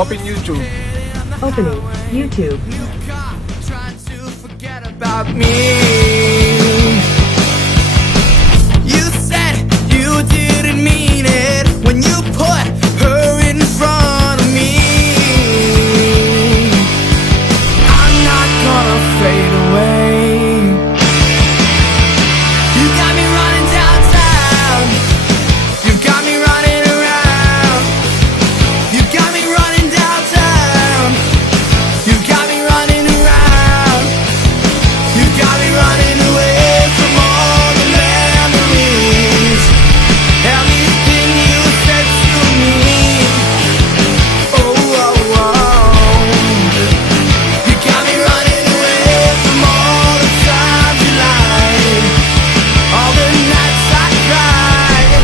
Open YouTube. Opening YouTube. Trying to forget about me. You said you didn't mean it when you put her in front of me. I'm not gonna fade away. You got me running downtown. You got me running around. You got me running downtown. You got me running around. You got me running away from all the memories. Everything you said to me. Oh, oh, oh. You got me running away from all the times you lied. All the nights I cried.